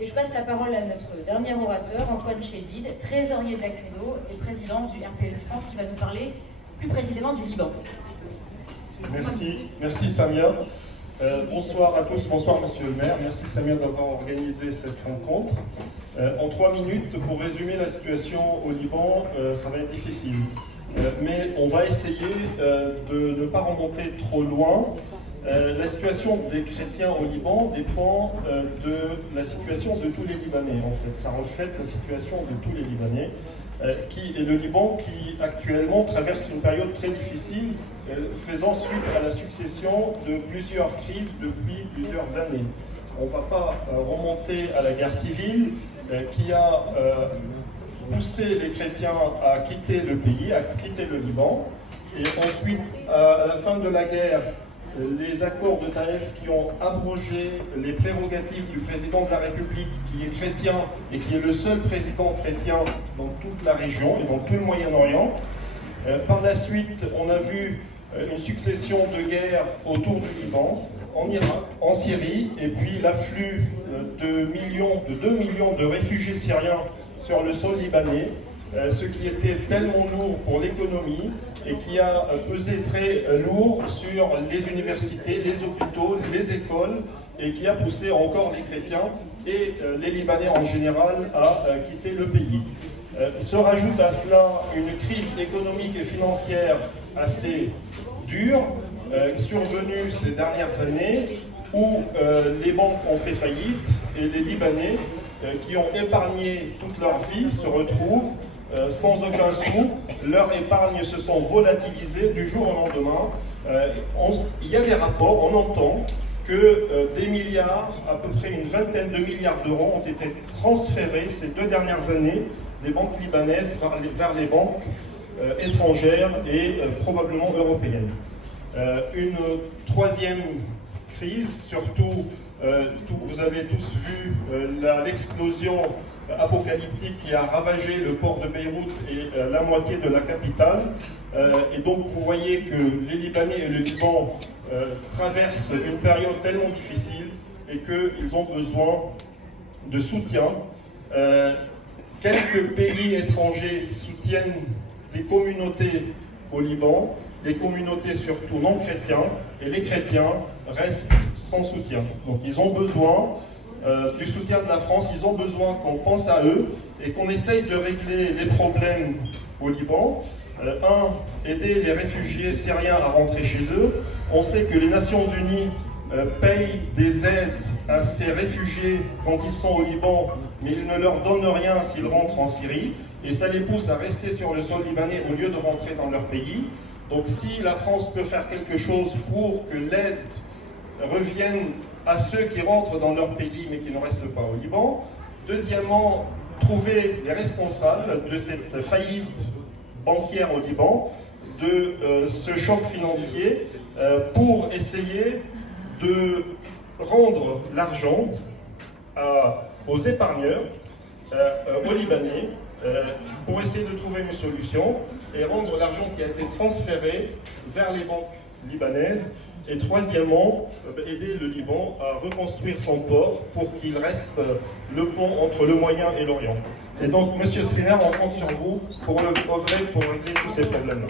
Et je passe la parole à notre dernier orateur, Antoine Chédid, trésorier de la Credo et président du RPL France, qui va nous parler plus précisément du Liban. Merci Samia. Bonsoir à tous, bonsoir Monsieur le maire. Merci Samia d'avoir organisé cette rencontre. En 3 minutes, pour résumer la situation au Liban, ça va être difficile. Mais on va essayer de ne pas remonter trop loin. La situation des chrétiens au Liban dépend de la situation de tous les Libanais. En fait, ça reflète la situation de tous les Libanais. Et le Liban qui actuellement traverse une période très difficile, faisant suite à la succession de plusieurs crises depuis plusieurs années. On ne va pas remonter à la guerre civile qui a poussé les chrétiens à quitter le pays, à quitter le Liban. Et ensuite, à la fin de la guerre, les accords de Taïf qui ont abrogé les prérogatives du président de la République, qui est chrétien et qui est le seul président chrétien dans toute la région et dans tout le Moyen-Orient. Par la suite, on a vu une succession de guerres autour du Liban, en Irak, en Syrie, et puis l'afflux de 2 millions de réfugiés syriens sur le sol libanais, ce qui était tellement lourd pour l'économie et qui a pesé très lourd sur les universités, les hôpitaux, les écoles, et qui a poussé encore les chrétiens et les Libanais en général à quitter le pays. Se rajoute à cela une crise économique et financière assez dure, survenue ces dernières années, où les banques ont fait faillite et les Libanais, qui ont épargné toute leur vie, se retrouvent sans aucun sou. Leurs épargnes se sont volatilisées du jour au lendemain. Il y a des rapports, on entend que des milliards, à peu près une vingtaine de milliards d'euros ont été transférés ces 2 dernières années des banques libanaises vers les banques étrangères et probablement européennes. Une troisième crise, surtout, vous avez tous vu l'explosion apocalyptique qui a ravagé le port de Beyrouth et la moitié de la capitale. Et donc vous voyez que les Libanais et le Liban traversent une période tellement difficile et qu'ils ont besoin de soutien. Quelques pays étrangers soutiennent des communautés au Liban, des communautés surtout non chrétiennes, et les chrétiens restent sans soutien. Donc ils ont besoin du soutien de la France, ils ont besoin qu'on pense à eux et qu'on essaye de régler les problèmes au Liban. Aider les réfugiés syriens à rentrer chez eux. On sait que les Nations Unies payent des aides à ces réfugiés quand ils sont au Liban, mais ils ne leur donnent rien s'ils rentrent en Syrie, et ça les pousse à rester sur le sol libanais au lieu de rentrer dans leur pays. Donc si la France peut faire quelque chose pour que l'aide revienne à ceux qui rentrent dans leur pays mais qui ne restent pas au Liban. Deuxièmement, trouver les responsables de cette faillite bancaire au Liban, de ce choc financier, pour essayer de rendre l'argent aux épargneurs, aux Libanais, pour essayer de trouver une solution et rendre l'argent qui a été transféré vers les banques libanaises. Et troisièmement, aider le Liban à reconstruire son port pour qu'il reste le pont entre le Moyen et l'Orient. Et donc, Monsieur Spinner, on compte sur vous pour œuvrer pour régler tous ces problèmes-là.